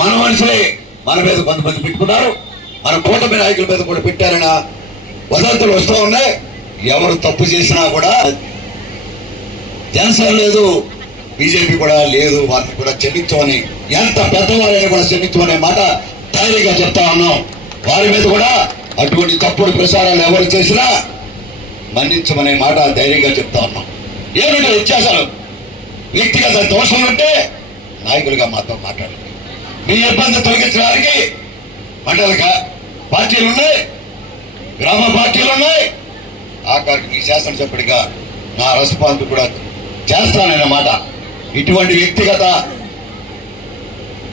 మన మనుషులే మన మీద కొంతమంది పెట్టుకున్నారు. మన కూటమి నాయకుల మీద కూడా పెట్టారన్న వదంతులు వస్తూ ఉన్నాయి. ఎవరు తప్పు చేసినా కూడా జనసేన లేదు బీజేపీ కూడా లేదు వారిని కూడా క్షమించమని ఎంత పెద్దవారైనా కూడా క్షమించమనే మాట ధైర్యంగా చెప్తా ఉన్నాం. వారి మీద కూడా అటువంటి తప్పుడు ప్రసారాలు ఎవరు చేసినా మన్నించమనే మాట ధైర్యంగా చెప్తా ఉన్నాం. ఏమిటో వ్యత్యాసాలు? వ్యక్తిగత దోషం ఉంటే నాయకులుగా మాతో మాట్లాడండి. మీ ఇబ్బంది తొలగించడానికి మండలిక పార్టీలు ఉన్నాయి గ్రామ పార్టీలు ఉన్నాయి ఆఖరికి మీ శాసనసభ్యుడిగా నా రెస్పాన్స్ కూడా చేస్తానన్నమాట ఇటువంటి వ్యక్తిగత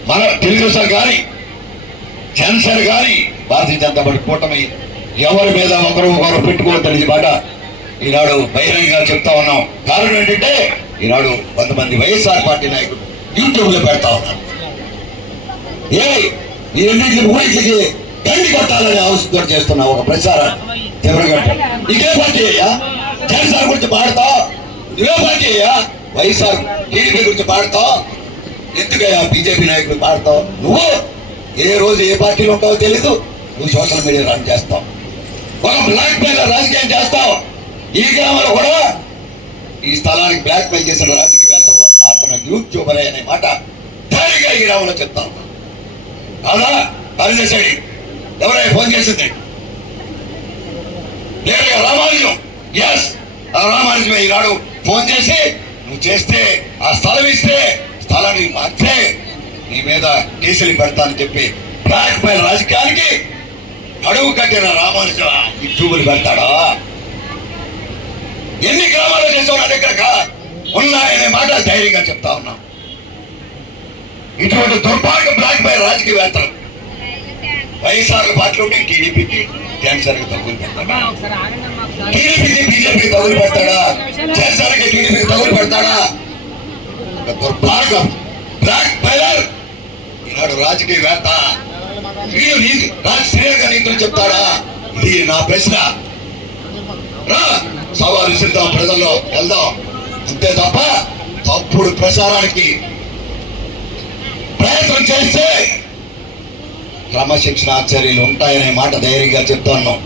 మన తెలుగుదేశం కానీ జనసేన కానీ భారతీయ జనతా పార్టీ కూటమి ఎవరి మీద ఒకరు ఒకరు పెట్టుకోవద్దని మాట ఈనాడు బహిరంగంగా చెప్తా ఉన్నాం. కారణం ఏంటంటే ఈనాడు కొంతమంది వైఎస్ఆర్ పార్టీ నాయకులు యూట్యూబ్లో పెడతా ఉన్నారు. ఏ? ఈ రెండింటికి మూడింటికి గండి కొట్టాలని ఆవిష్కరణ చేస్తున్నా ఒక ప్రచారం తీవ్రంగా ఇదే పార్టీ అయ్యా? జనసేన గురించి పాడతావు ఇదే పార్టీ అయ్యా? వైఎస్ఆర్ టీడీపీ గురించి పాడతావు ఎందుకయ్యా బీజేపీ నాయకులు పాడతావు నువ్వు? ఏ రోజు ఏ పార్టీలో ఉంటావో తెలీదు. నువ్వు సోషల్ మీడియా రన్ చేస్తావు. ఒక బ్లాక్ మెయిల్ రాజకీయం చేస్తావు. ఈ గ్రామంలో కూడా ఈ స్థలానికి బ్లాక్ మెయిల్ చేసిన రాజకీయవేత్త అతను యూట్యూబర్ అనే మాట. ధైర్యంగా ఈ గ్రామంలో చెప్తాను. అదా అవునా పనిచేసాడు ఎవరైనా ఫోన్ చేసింది? లేదా రామానుజం. ఎస్ ఆ రామానుజం ఈనాడు ఫోన్ చేసి నువ్వు చేస్తే ఆ స్థలం ఇస్తే స్థలాన్ని మార్చే నీ మీద కేసులు పెడతానని చెప్పి బ్లాక్ మెయిల్ రాజకీయానికి అడుగు కట్టిన రామానుజం ఈ ట్యూబులు పెడతాడా? ఎన్ని గ్రామాలు చేసావు నా దగ్గర ఉన్నాయనే మాట ధైర్యంగా చెప్తా ఉన్నాం ఇటువంటి దుర్భాగ్య బ్లాక్ మెయిల్ రాజకీయవేత్తలు వైఎస్ఆర్ పార్టీలో ఉంటే టీడీపీకి జనసేనకి తగులు పెడతాడా? టీడీపీకి బీజేపీకి తగులు పెడతాడా? జనసేనకి టీడీపీకి తగులు పెడతాడా? దుర్భాగ్యం బ్లాక్ మెయిలర్ ఈనాడు రాజకీయవేత్త వీడు నీతి రాజకీయంగా నీతులు చెప్తాడా? ఇది నా ప్రశ్న. రా సవాలు విసిద్దాం ప్రజల్లో వెళ్దాం. అంతే తప్ప తప్పుడు ప్రచారానికి ప్రయత్నం చేస్తే క్రమశిక్షణ చర్యలు ఉంటాయనే మాట ధైర్యంగా చెప్తున్నాం